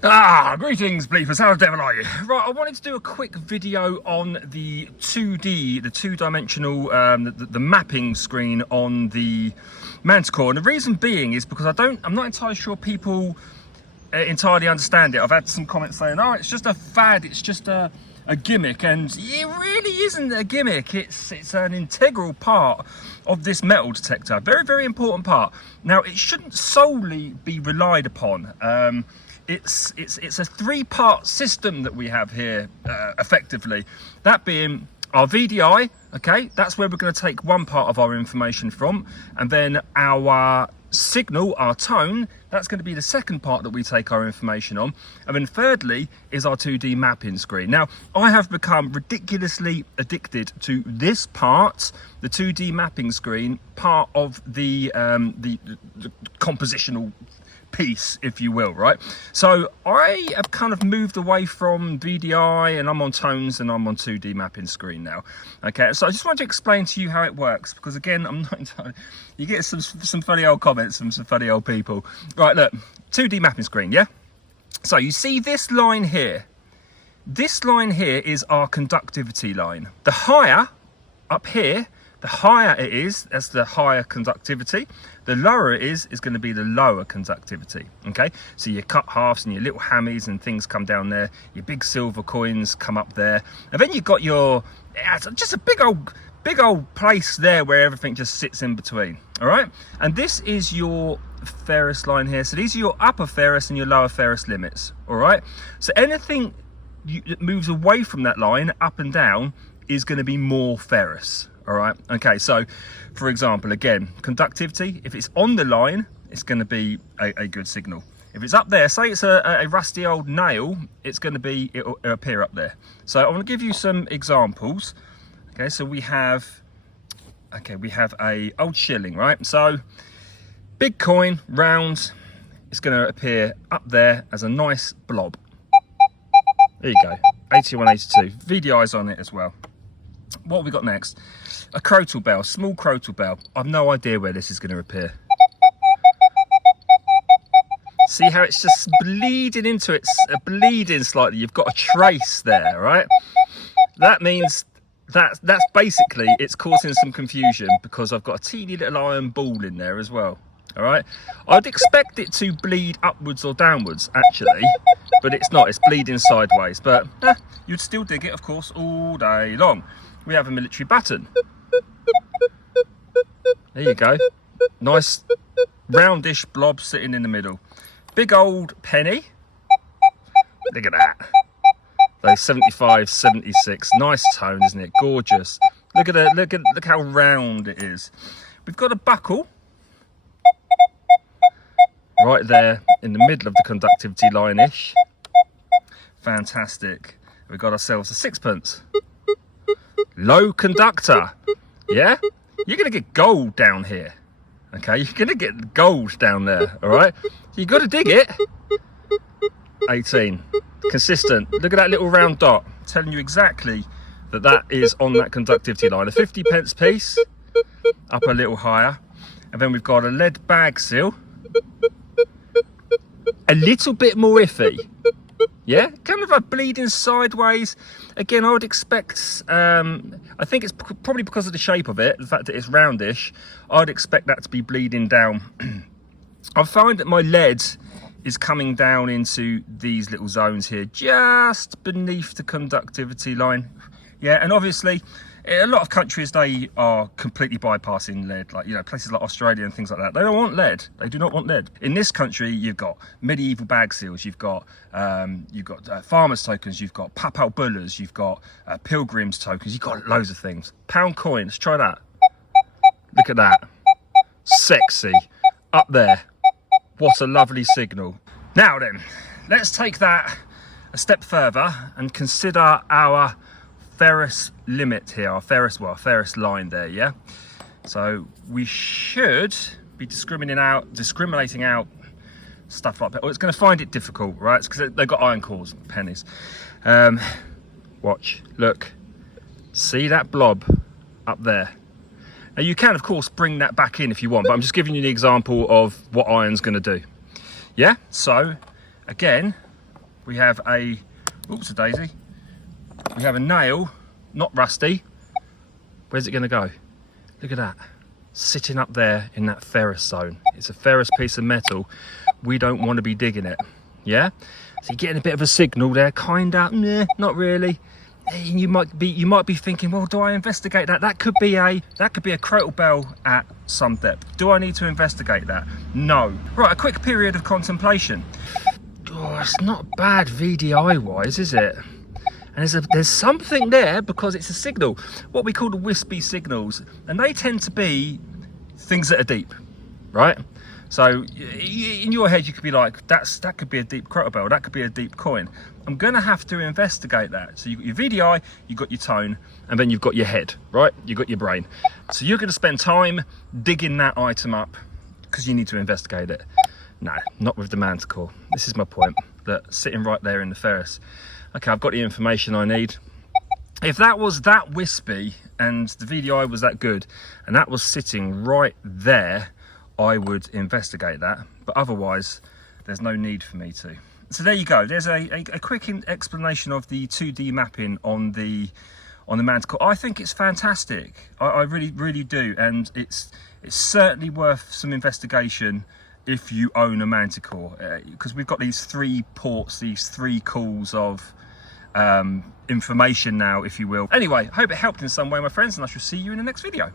Greetings bleepers, how the devil are you? Right, I wanted to do a quick video on the 2D, the two-dimensional, the mapping screen on the Manticore. And the reason being is because I'm not entirely sure people entirely understand it. I've had some comments saying, oh, it's just a fad, it's just a gimmick, and it really isn't a gimmick. It's an integral part of this metal detector, very, very important part. Now, it shouldn't solely be relied upon. It's a three-part system that we have here, effectively. That being our VDI, okay, that's where we're going to take one part of our information from, and then our signal, our tone, that's going to be the second part that we take our information on, and then thirdly is our 2D mapping screen. Now, I have become ridiculously addicted to this part, the 2D mapping screen, part of the compositional piece, if you will, right? So I have kind of moved away from VDI and I'm on tones and I'm on 2D mapping screen now. Okay, so I just wanted to explain to you how it works, because again, I'm not entirely, you get some funny old comments from some funny old people. Right, look, 2D mapping screen, yeah? So you see this line here. This line here is our conductivity line. The higher up here, the higher it is, that's the higher conductivity. The lower it is going to be the lower conductivity, okay? So your cut halves and your little hammies and things come down there. Your big silver coins come up there. And then you've got your, just a big old place there where everything just sits in between, all right? And this is your ferrous line here. So these are your upper ferrous and your lower ferrous limits, all right? So anything that moves away from that line, up and down, is going to be more ferrous. All right, okay, so for example, again, conductivity, if it's on the line, it's going to be a good signal. If it's up there, say it's a rusty old nail, it'll appear up there. So I want to give you some examples. Okay, so we have a old shilling, right? So big coin, round, it's going to appear up there as a nice blob. There you go, 8182, VDI's on it as well. What have we got next? A crotal bell, small crotal bell. I've no idea where this is going to appear. See how it's just bleeding into it, bleeding slightly. You've got a trace there, right? That means that's basically, it's causing some confusion because I've got a teeny little iron ball in there as well. All right, I'd expect it to bleed upwards or downwards actually, but it's not, it's bleeding sideways. But you'd still dig it, of course, all day long. We have a military baton. There you go. Nice roundish blob sitting in the middle. Big old penny. Look at that. Those 75, 76. Nice tone, isn't it? Gorgeous. Look how round it is. We've got a buckle right there in the middle of the conductivity line-ish. Fantastic. We've got ourselves a sixpence. Low conductor, yeah? You're going to get gold down here, okay? You're going to get gold down there, all right? You've got to dig it. 18, consistent. Look at that little round dot, telling you exactly that is on that conductivity line. A 50p piece, up a little higher. And then we've got a lead bag seal. A little bit more iffy. Yeah, kind of a bleeding sideways. Again, I would expect, I think it's probably because of the shape of it, the fact that it's roundish, I'd expect that to be bleeding down. I find that my lead is coming down into these little zones here, just beneath the conductivity line. Yeah, and obviously, a lot of countries, they are completely bypassing lead, like, you know, places like Australia and things like that. They don't want lead. They do not want lead. In this country, you've got medieval bag seals, you've got farmers tokens, you've got papal bullas, you've got pilgrims tokens, you've got loads of things. Pound coins, try that. Look at that. Sexy. Up there. What a lovely signal. Now then, let's take that a step further and consider our ferrous limit here, our ferrous line there, yeah? So we should be discriminating out stuff like that. Oh, it's going to find it difficult, right? It's because they've got iron cores, pennies. Watch, look, see that blob up there? Now you can, of course, bring that back in if you want, but I'm just giving you the example of what iron's going to do. Yeah, so again, We have a, oops a daisy. We have a nail, not rusty. Where's it gonna go? Look at that, sitting up there in that ferrous zone. It's a ferrous piece of metal. We don't want to be digging it, yeah? So you're getting a bit of a signal there, kinda, nah, not really. And you might be thinking, well, do I investigate that? That could be a crotal bell at some depth. Do I need to investigate that? No. Right, a quick period of contemplation. Oh, it's not bad VDI wise, is it? And there's something there because it's a signal, what we call the wispy signals, and they tend to be things that are deep, right? So in your head you could be like, that could be a deep crotal bell, that could be a deep coin. I'm gonna have to investigate that. So you've got your VDI, you've got your tone, and then you've got your head, right? You've got your brain. So you're gonna spend time digging that item up because you need to investigate it. No, not with the Manticore. This is my point, that sitting right there in the ferrous. Okay, I've got the information I need. If that was that wispy and the VDI was that good and that was sitting right there, I would investigate that, but otherwise there's no need for me to. So there you go, there's a quick explanation of the 2D mapping on the Manticore. I think it's fantastic, I really do, and it's certainly worth some investigation if you own a Manticore, because we've got these 3 ports, these 3 calls of information now, if you will. Anyway, I hope it helped in some way, my friends, and I shall see you in the next video.